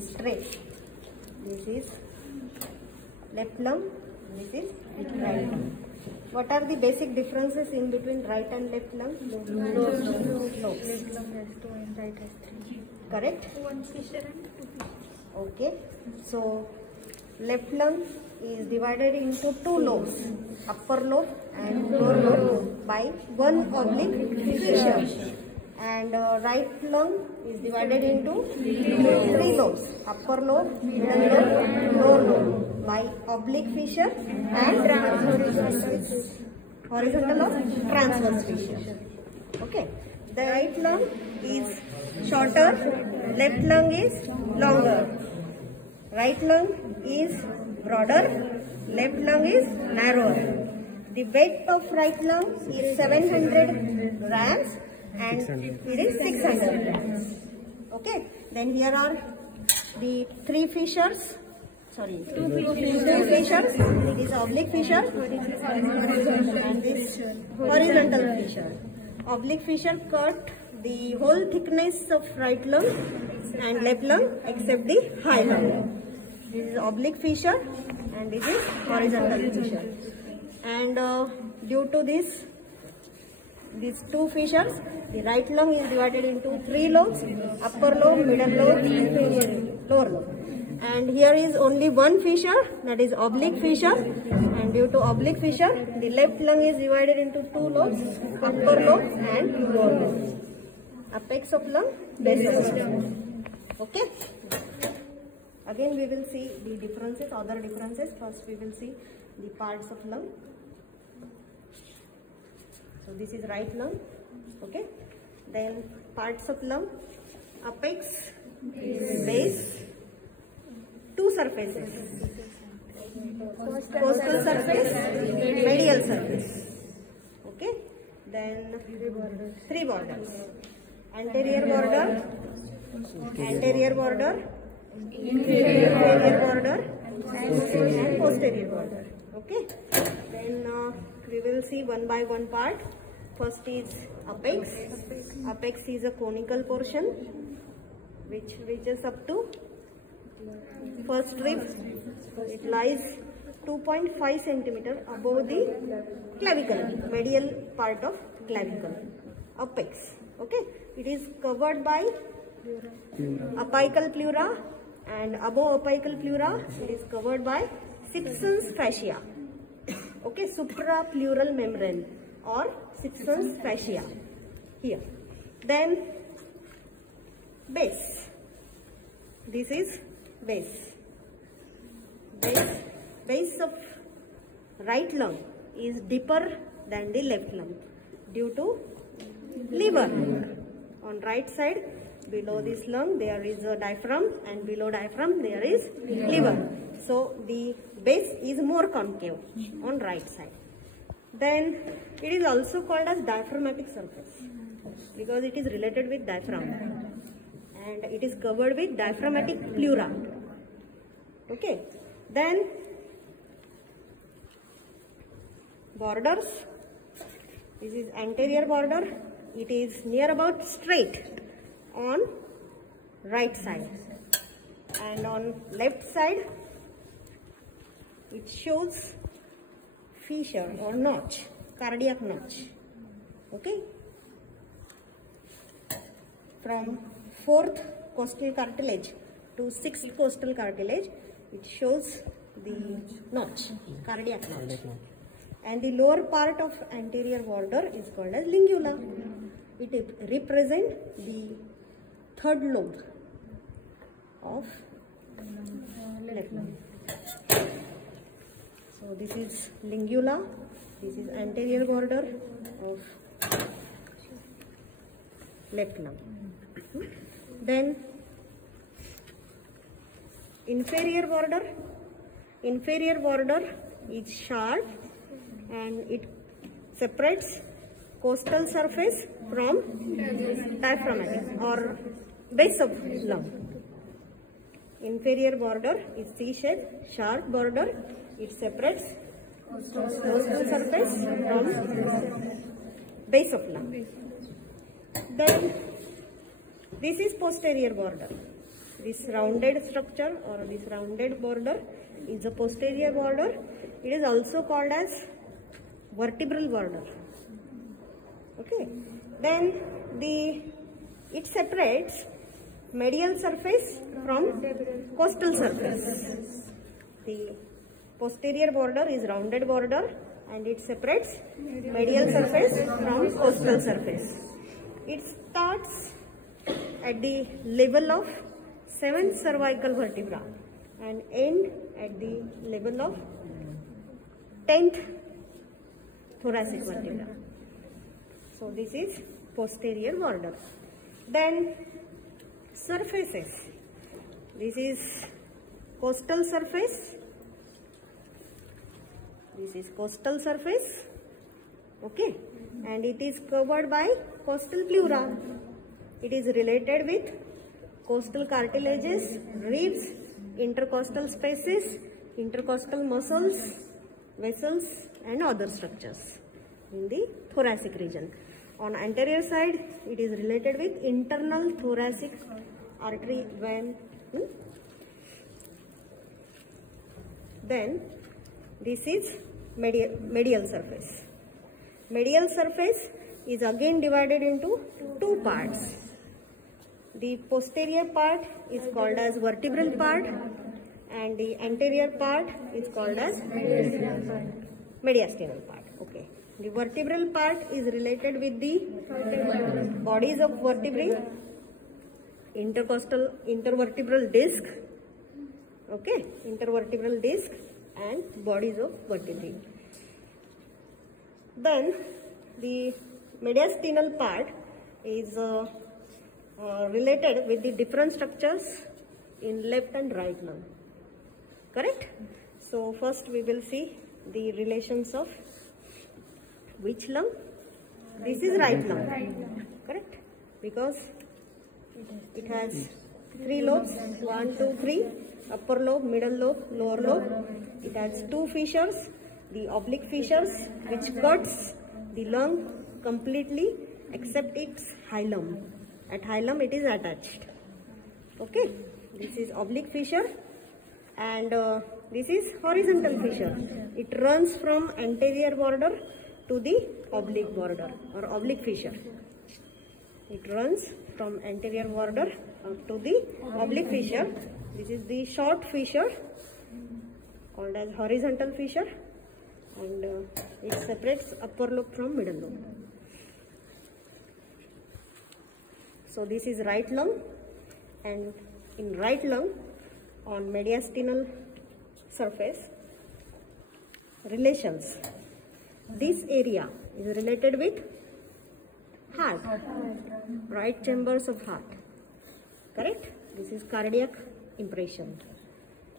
straight. This is left lung, this is right lung. What are the basic differences in between right and left lung? Lobes. Left lung has 2 and right has 3. Correct? 1 fissure and 2 fissures. Okay. So left lung is divided into 2 lobes, upper lobe and lower lobe, by 1 oblique fissure. And right lung is divided into 3 lobes, upper lobe, middle lobe, and lower lobe, by oblique fissure and horizontal or transverse fissure. Okay. The right lung is shorter, left lung is longer. Right lung is broader, left lung is narrower. The weight of right lung is 700 grams and it is 600 grams. Okay. Then here are the 3 fissures. Sorry, 2 fissures. It is oblique fissure and this horizontal fissure. Oblique fissure cut the whole thickness of right lung and left lung except the high lung. This is oblique fissure and this is horizontal fissure. And due to these 2 fissures, the right lung is divided into 3 lobes, upper lobe, middle lobe and lower lobe. And here is only 1 fissure, that is oblique fissure, and due to oblique fissure, the left lung is divided into 2 lobes, upper lobe and lower lobe. Apex of lung, base of lung. Okay. Again we will see the differences, other differences. First we will see the parts of lung. So this is right lung. Okay. Then parts of lung, apex, base, 2 surfaces, costal surface, medial surface. Okay. Then 3 borders, anterior border, inferior border and posterior border. Okay. Then we will see one by one part. First is apex. Apex is a conical portion which reaches up to first rib. It lies 2.5 centimeter above the clavicle, medial part of clavicle. Apex. Okay. It is covered by apical pleura, and above apical pleura it is covered by Simpson's fascia. Okay, suprapleural membrane or Simpson's fascia here. Then base. This is base. Base of right lung is deeper than the left lung due to liver. On right side, below this lung there is a diaphragm, and below diaphragm there is liver. So the base is more concave on right side. Then it is also called as diaphragmatic surface because it is related with diaphragm and it is covered with diaphragmatic pleura. Okay. Then borders. This is anterior border. It is near about straight on right side, and on left side it shows fissure or notch, cardiac notch. Okay. From 4th costal cartilage to 6th costal cartilage, it shows the notch, cardiac notch. And the lower part of anterior border is called as lingula. It represents the 3rd lobe of left lung. So this is lingula, this is anterior border of left lung. Then inferior border is sharp and it separates costal surface from diaphragmatic or base of lung. Inferior border is C-shaped, sharp border, it separates costal surface from base of lung. Then this is posterior border. this rounded structure or this rounded border is the posterior border. It is also called as vertebral border. Okay. Then it separates medial surface from costal surface. The posterior border is rounded border and it separates medial surface from costal surface. It starts at the level of 7th cervical vertebra and end at the level of 10th thoracic vertebra. So this is posterior border. Then surfaces. This is costal surface. This is costal surface. Okay. And it is covered by costal pleura. It is related with costal cartilages, ribs, intercostal spaces, intercostal muscles, vessels and other structures in the thoracic region. On anterior side, it is related with internal thoracic artery vein. Then this is medial surface. Medial surface is again divided into two parts. The posterior part is called as vertebral part and the anterior part is called as mediastinal part. Okay. The vertebral part is related with the bodies of vertebrae, intervertebral disc, okay, intervertebral disc and bodies of vertebrae. Then the mediastinal part is related with the different structures in left and right lung. Correct? So first we will see the relations of which lung? This is right lung. Correct? Because it has 3 lobes, 1, 2, 3, upper lobe, middle lobe, lower lobe. It has 2 fissures, the oblique fissures which cuts the lung completely except its hilum. At hilum it is attached. Okay, this is oblique fissure and this is horizontal fissure. It runs from anterior border to the oblique border or oblique fissure. It runs from anterior border up to the oblique fissure. This is the short fissure called as horizontal fissure and it separates upper lobe from middle lobe. So this is right lung and in right lung on mediastinal surface relations. This area is related with heart, right chambers of heart. Correct? This is cardiac impression.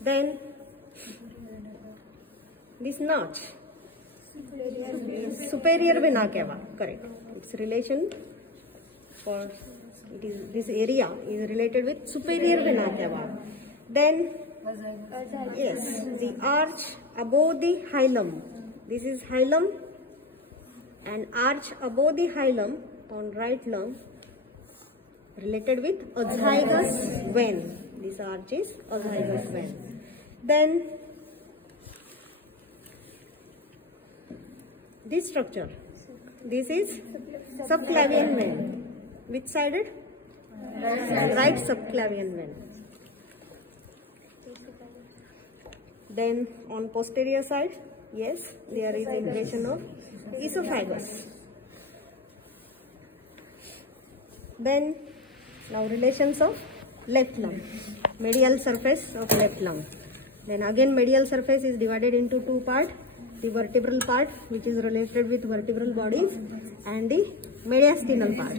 Then this notch is superior vena cava. Correct. Its relation for this area is related with superior vena cava. Then yes, the arch above the hilum. This is hilum and arch above the hilum on right lung related with azygous vein. This arch is azygous vein. Then this structure, this is subclavian vein. Which sided? Right subclavian vein. Then on posterior side, yes, there is impression of esophagus. Then now relations of left lung, medial surface of left lung. Then again medial surface is divided into 2 parts, the vertebral part which is related with vertebral bodies and the mediastinal part.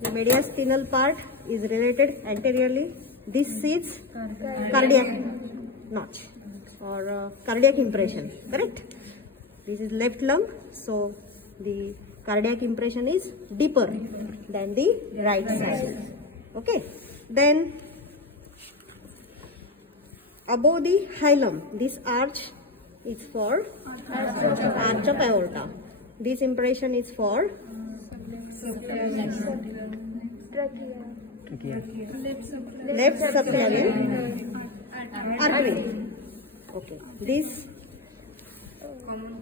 The mediastinal part is related anteriorly. This is cardiac notch or cardiac impression. Correct? This is left lung, so the cardiac impression is deeper than the right side. Okay. Then above the hilum, this arch is for arch of aorta. This impression is for left subclavian artery. Okay, this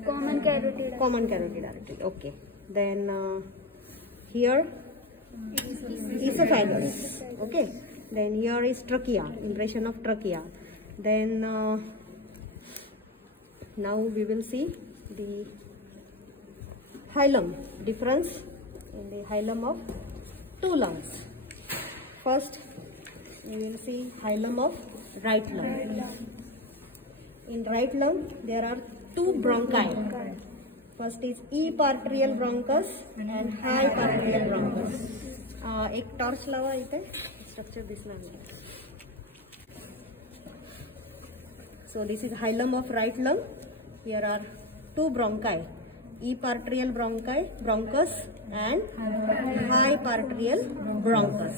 Common carotid artery. Okay, then here esophagus. Okay, then here is trachea, impression of trachea. Then now we will see the hilum, difference in the hilum of two lungs. First we will see hilum of right lung. In right lung there are two bronchi. First is eparterial bronchus and hyparterial bronchus. एक torch लावा इथे structure दिसणार नाही. So this is hilum of right lung. Here are two bronchi, eparterial bronchus and hyparterial bronchus.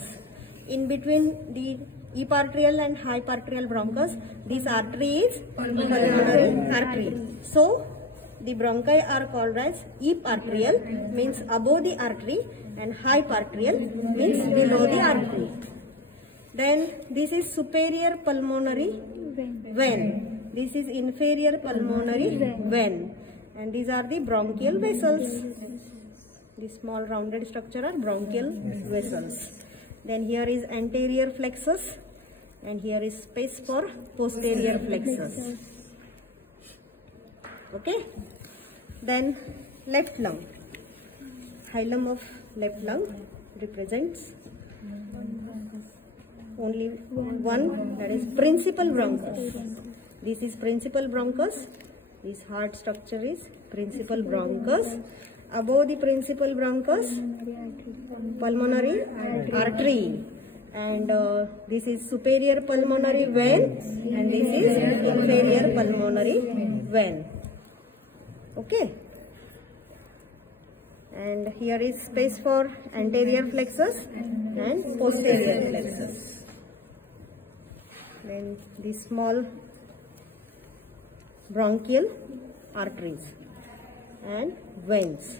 In between the eparterial and hyparterial bronchus, this artery is pulmonary artery. So the bronchi are called as eparterial, means above the artery, and hyparterial means below the artery. Then this is superior pulmonary vein. This is inferior pulmonary vein, and these are the bronchial vessels. The small rounded structure are bronchial vessels. Then here is anterior flexus, and here is space for posterior flexus. Okay. Then left lung. Hilum of left lung represents only one, that is principal bronchus. This is principal bronchus. This hard structure is principal bronchus. Above the principal bronchus, pulmonary artery, and this is superior pulmonary vein, and this is inferior pulmonary vein. Okay. And here is space for anterior flexus and posterior flexus. Then these small bronchial arteries and veins.